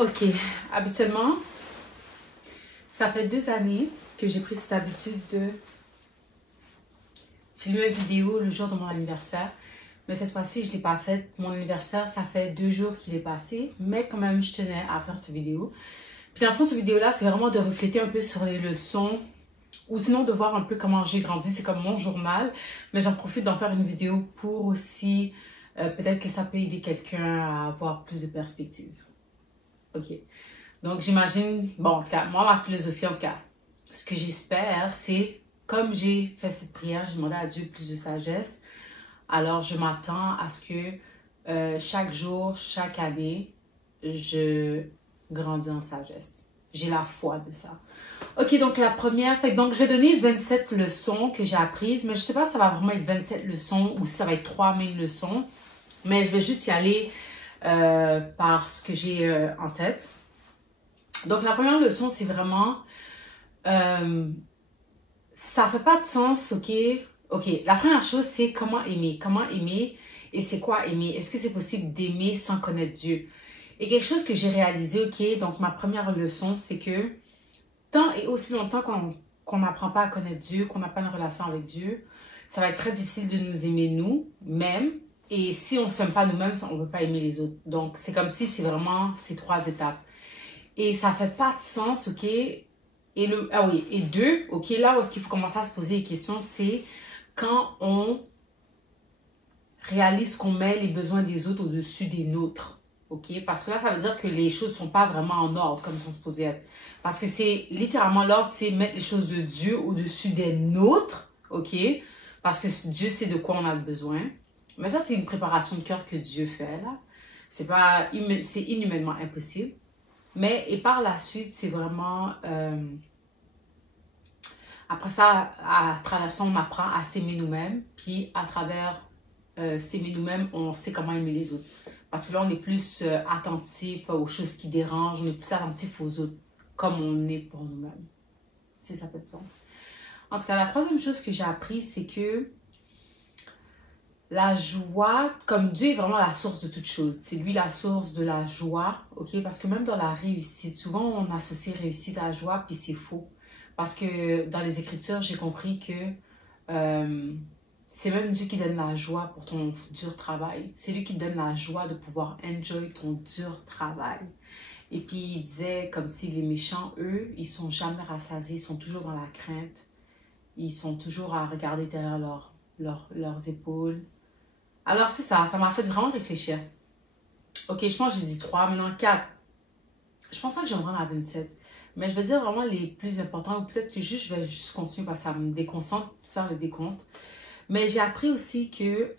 Ok, habituellement, ça fait 2 années que j'ai pris cette habitude de filmer une vidéo le jour de mon anniversaire. Mais cette fois-ci, je ne l'ai pas faite. Mon anniversaire, ça fait 2 jours qu'il est passé. Mais quand même, je tenais à faire cette vidéo. Puis dans le fond, cette vidéo-là, c'est vraiment de refléter un peu sur les leçons. Ou sinon de voir un peu comment j'ai grandi. C'est comme mon journal. Mais j'en profite d'en faire une vidéo pour aussi... peut-être que ça peut aider quelqu'un à avoir plus de perspective. Ok. Donc j'imagine... Bon, en tout cas, moi, ma philosophie, en tout cas, ce que j'espère, c'est... Comme j'ai fait cette prière, j'ai demandé à Dieu plus de sagesse. Alors, je m'attends à ce que chaque jour, chaque année, je grandis en sagesse. J'ai la foi de ça. Ok, donc la première, donc je vais donner 27 leçons que j'ai apprises, mais je ne sais pas si ça va vraiment être 27 leçons ou si ça va être 3000 leçons, mais je vais juste y aller par ce que j'ai en tête. Donc la première leçon, c'est vraiment, ça fait pas de sens, ok? Ok, la première chose, c'est comment aimer. Comment aimer et c'est quoi aimer? Est-ce que c'est possible d'aimer sans connaître Dieu? Et quelque chose que j'ai réalisé, ok, donc ma première leçon, c'est que tant et aussi longtemps qu'on n'apprend pas à connaître Dieu, qu'on n'a pas une relation avec Dieu, ça va être très difficile de nous aimer nous-mêmes. Et si on ne s'aime pas nous-mêmes, on ne peut pas aimer les autres. Donc, c'est comme si c'est vraiment ces 3 étapes. Et ça fait pas de sens, ok? Ah oui, et 2, ok, là où est-ce qu'il faut commencer à se poser des questions, c'est quand on réalise qu'on met les besoins des autres au-dessus des nôtres. Ok? Parce que là, ça veut dire que les choses ne sont pas vraiment en ordre comme ils sont supposées être. Parce que c'est littéralement l'ordre, c'est mettre les choses de Dieu au-dessus des nôtres. Ok? Parce que Dieu sait de quoi on a besoin. Mais ça, c'est une préparation de cœur que Dieu fait là. C'est inhumainement impossible. Mais, et par la suite, c'est vraiment... après ça, à travers ça, on apprend à s'aimer nous-mêmes. Puis à travers s'aimer nous-mêmes, on sait comment aimer les autres. Parce que là, on est plus attentif aux choses qui dérangent, on est plus attentif aux autres, comme on est pour nous-mêmes. Si ça fait de sens. En tout cas, la troisième chose que j'ai appris, c'est que la joie, comme Dieu est vraiment la source de toute chose, c'est lui la source de la joie, ok? Parce que même dans la réussite, souvent on associe réussite à joie, puis c'est faux. Parce que dans les Écritures, j'ai compris que c'est même Dieu qui donne la joie pour ton dur travail. C'est lui qui donne la joie de pouvoir enjoy ton dur travail. Et puis il disait comme si les méchants, eux, ils sont jamais rassasiés, ils sont toujours dans la crainte. Ils sont toujours à regarder derrière leurs épaules. Alors c'est ça m'a fait vraiment réfléchir. Ok, je pense que j'ai dit 3, maintenant 4. Je pense pas que je vais me rendre à 27. Mais je vais dire vraiment les plus importants. Ou peut-être que je vais juste continuer parce que ça me déconcentre de faire le décompte. Mais j'ai appris aussi que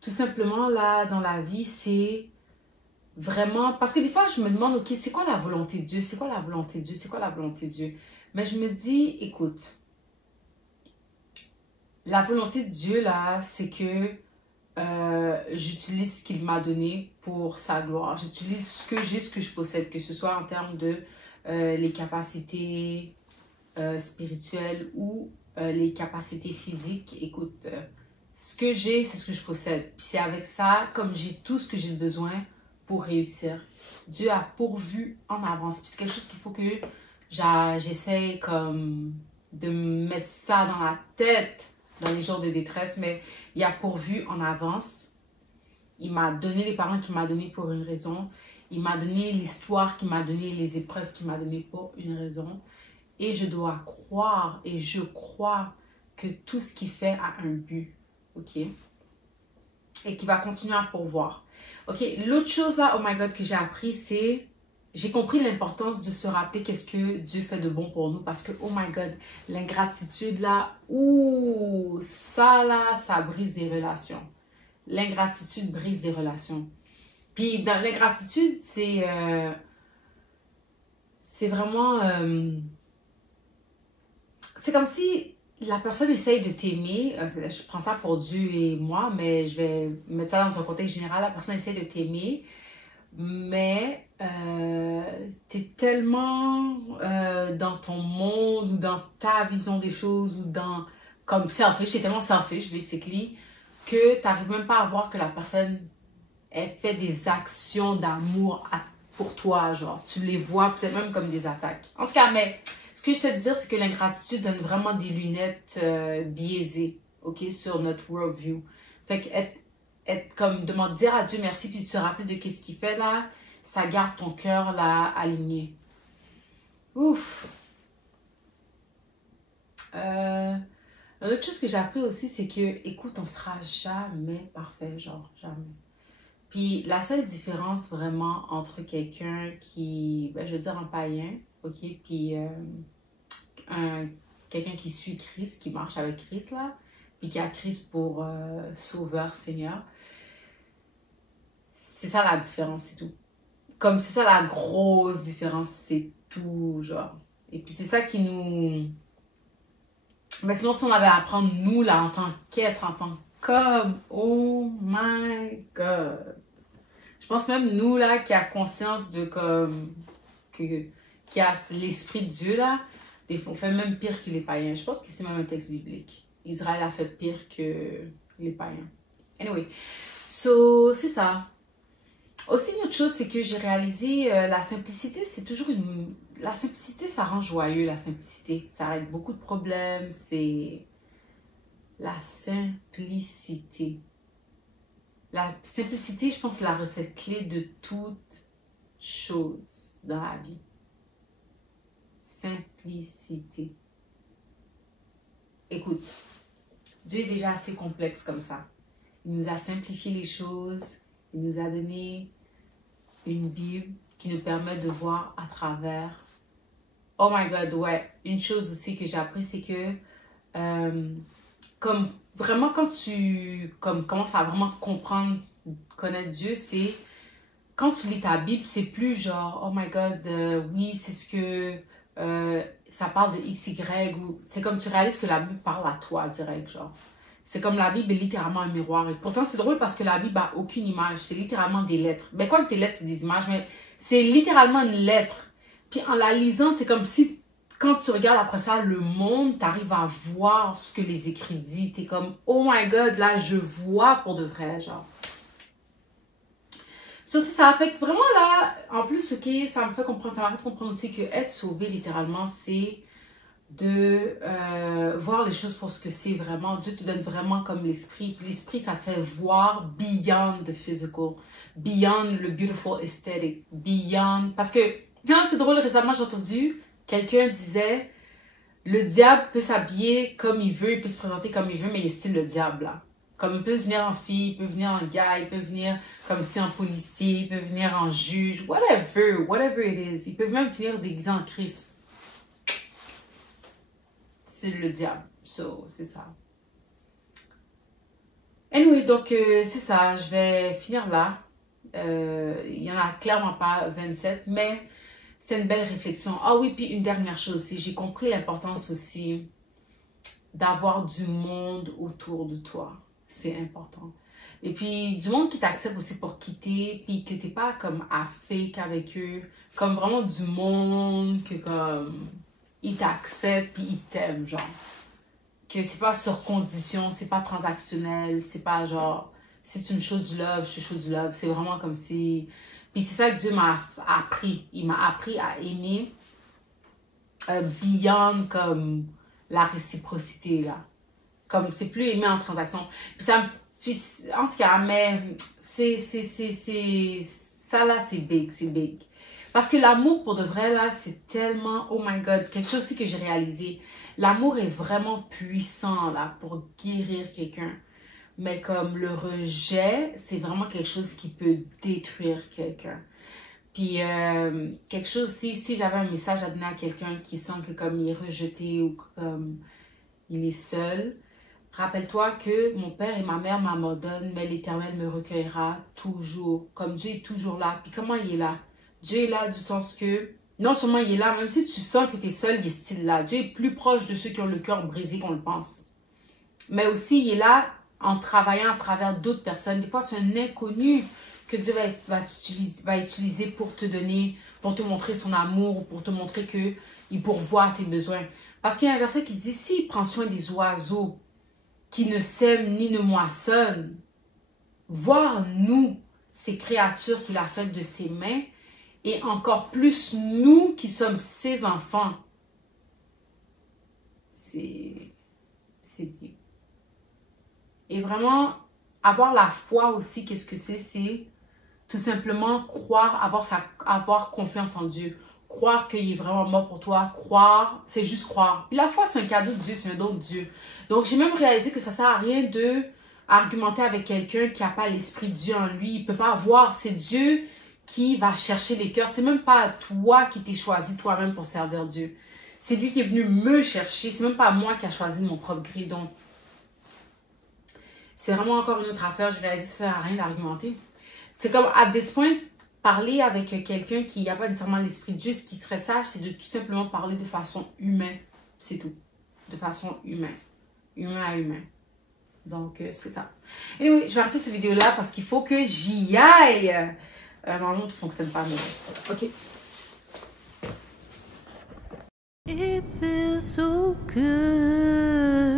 tout simplement là dans la vie, c'est vraiment... Parce que des fois, je me demande, ok, c'est quoi la volonté de Dieu? C'est quoi la volonté de Dieu? C'est quoi la volonté de Dieu? Mais je me dis, écoute, la volonté de Dieu là, c'est que j'utilise ce qu'il m'a donné pour sa gloire. J'utilise ce que j'ai, ce que je possède, que ce soit en termes de les capacités spirituelles ou les capacités physiques. Écoute, ce que j'ai, c'est ce que je possède. Puis c'est avec ça, comme j'ai tout ce que j'ai besoin pour réussir. Dieu a pourvu en avance. Puis c'est quelque chose qu'il faut que j'essaie comme de mettre ça dans la tête dans les jours de détresse, mais il a pourvu en avance. Il m'a donné les parents qu'il m'a donnés pour une raison. Il m'a donné l'histoire qu'il m'a donné, les épreuves qu'il m'a données pour une raison. Et je dois croire, et je crois que tout ce qu'il fait a un but, ok? Et qu'il va continuer à pourvoir. Ok, l'autre chose là, oh my God, que j'ai appris, c'est... J'ai compris l'importance de se rappeler qu'est-ce que Dieu fait de bon pour nous. Parce que, oh my God, l'ingratitude là, ouh, ça là, ça brise des relations. L'ingratitude brise des relations. Puis, dans l'ingratitude, c'est vraiment... c'est comme si la personne essaye de t'aimer. Je prends ça pour Dieu et moi, mais je vais mettre ça dans un contexte général. La personne essaye de t'aimer. Mais tu es tellement dans ton monde ou dans ta vision des choses ou dans comme selfish, c'est tellement selfish, basically, que tu n'arrives même pas à voir que la personne, elle fait des actions d'amour pour toi, genre. Tu les vois peut-être même comme des attaques. En tout cas, mais ce que je sais te dire, c'est que l'ingratitude donne vraiment des lunettes biaisées, ok, sur notre worldview. Fait que être comme, dire à Dieu merci, puis de se rappeler de qu'est-ce qu'il fait là, ça garde ton cœur là aligné. Ouf. Une autre chose que j'ai appris aussi, c'est que, écoute, on sera jamais parfait, genre, jamais. Puis la seule différence vraiment entre quelqu'un qui, ben, je veux dire un païen, ok, puis quelqu'un qui suit Christ, qui marche avec Christ là, puis qui a Christ pour sauveur, Seigneur, c'est ça la différence, c'est tout. Comme c'est ça la grosse différence, c'est tout, genre. Et puis c'est ça qui nous... Mais sinon, si on avait à apprendre, nous, là, en tant qu'être, en tant qu'homme, oh my God. Je pense même, nous, là, qui a conscience de comme... qui a l'esprit de Dieu, là, on fait même pire que les païens. Je pense que c'est même un texte biblique. Israël a fait pire que les païens. Anyway, so, c'est ça. Aussi, une autre chose, c'est que j'ai réalisé, la simplicité, c'est toujours une... La simplicité, ça rend joyeux, la simplicité. Ça règle beaucoup de problèmes, c'est... La simplicité. La simplicité, je pense, c'est la recette clé de toute chose dans la vie. Simplicité. Écoute, Dieu est déjà assez complexe comme ça. Il nous a simplifié les choses. Il nous a donné une Bible qui nous permet de voir à travers. Oh my God, ouais. Une chose aussi que j'ai appris, c'est que comme vraiment quand tu commences à vraiment comprendre, connaître Dieu, c'est quand tu lis ta Bible, c'est plus genre, oh my God, oui, c'est ce que ça parle de X, Y, ou c'est comme tu réalises que la Bible parle à toi direct, genre. C'est comme la Bible est littéralement un miroir. Et pourtant, c'est drôle parce que la Bible n'a aucune image. C'est littéralement des lettres. Ben, quoi que tes lettres, c'est des images, mais c'est littéralement une lettre. Puis en la lisant, c'est comme si, quand tu regardes après ça le monde, tu arrives à voir ce que les écrits disent. Tu es comme, oh my God, là, je vois pour de vrai, genre. Ça fait que vraiment là, en plus, ok, ça m'a fait comprendre aussi que être sauvé, littéralement, c'est de voir les choses pour ce que c'est vraiment. Dieu te donne vraiment comme l'esprit. L'esprit, ça fait voir beyond the physical, beyond le beautiful aesthetic, beyond... Parce que, c'est drôle, récemment, j'ai entendu quelqu'un disait, le diable peut s'habiller comme il veut, il peut se présenter comme il veut, mais il est style le diable, là. Comme il peut venir en fille, il peut venir en gars, il peut venir comme si en policier, il peut venir en juge, whatever it is. Il peut même venir déguisé en Christ. C'est le diable. So, c'est ça. Anyway, donc c'est ça. Je vais finir là. Il y en a clairement pas 27, mais c'est une belle réflexion. Ah oui, puis une dernière chose aussi. J'ai compris l'importance aussi d'avoir du monde autour de toi. C'est important. Et puis, du monde qui t'accepte aussi pour quitter, puis que t'es pas comme à fake avec eux. Comme vraiment du monde que comme... ils t'acceptent puis ils t'aiment, genre. Que c'est pas sur condition, c'est pas transactionnel, c'est pas genre, c'est une chose du love, je suis chose du love. C'est vraiment comme si... Puis c'est ça que Dieu m'a appris. Il m'a appris à aimer beyond comme la réciprocité, là. Comme c'est plus aimer en transaction. Puis ça me fait... En tout cas, mais ça là, c'est big, c'est big. Parce que l'amour, pour de vrai, là, c'est tellement, oh my God, quelque chose aussi que j'ai réalisé. L'amour est vraiment puissant, là, pour guérir quelqu'un. Mais comme le rejet, c'est vraiment quelque chose qui peut détruire quelqu'un. Puis, quelque chose aussi, si j'avais un message à donner à quelqu'un qui sent que comme il est rejeté ou comme il est seul, rappelle-toi que mon père et ma mère m'abandonnent, mais l'Éternel me recueillera toujours. Comme Dieu est toujours là. Puis comment il est là? Dieu est là du sens que, non seulement il est là, même si tu sens que tu es seul, il est style là. Dieu est plus proche de ceux qui ont le cœur brisé qu'on le pense. Mais aussi, il est là en travaillant à travers d'autres personnes. Des fois, c'est un inconnu que Dieu va utiliser pour te donner, pour te montrer son amour, pour te montrer qu'il pourvoit à tes besoins. Parce qu'il y a un verset qui dit, s'il prend soin des oiseaux qui ne sèment ni ne moissonnent, voir nous, ces créatures qu'il a faites de ses mains, et encore plus nous qui sommes ses enfants. C'est dit. Et vraiment, avoir la foi aussi, qu'est-ce que c'est? C'est tout simplement croire, avoir confiance en Dieu. Croire qu'il est vraiment mort pour toi. Croire, c'est juste croire. Puis la foi, c'est un cadeau de Dieu, c'est un don de Dieu. Donc, j'ai même réalisé que ça ne sert à rien de argumenter avec quelqu'un qui n'a pas l'Esprit de Dieu en lui. Il ne peut pas voir. C'est Dieu qui va chercher les cœurs. C'est même pas toi qui t'es choisi toi-même pour servir Dieu. C'est lui qui est venu me chercher. C'est même pas moi qui a choisi mon propre gré. Donc, c'est vraiment encore une autre affaire. Je réalise que ça ne sert à rien d'argumenter. C'est comme, à this point, parler avec quelqu'un qui n'a pas nécessairement l'Esprit de Dieu, ce qui serait sage, c'est de tout simplement parler de façon humaine. C'est tout. De façon humaine. Humain à humain. Donc, c'est ça. Anyway, je vais arrêter cette vidéo-là parce qu'il faut que j'y aille. Normalement, ne fonctionne pas, mais... OK. It feels so good.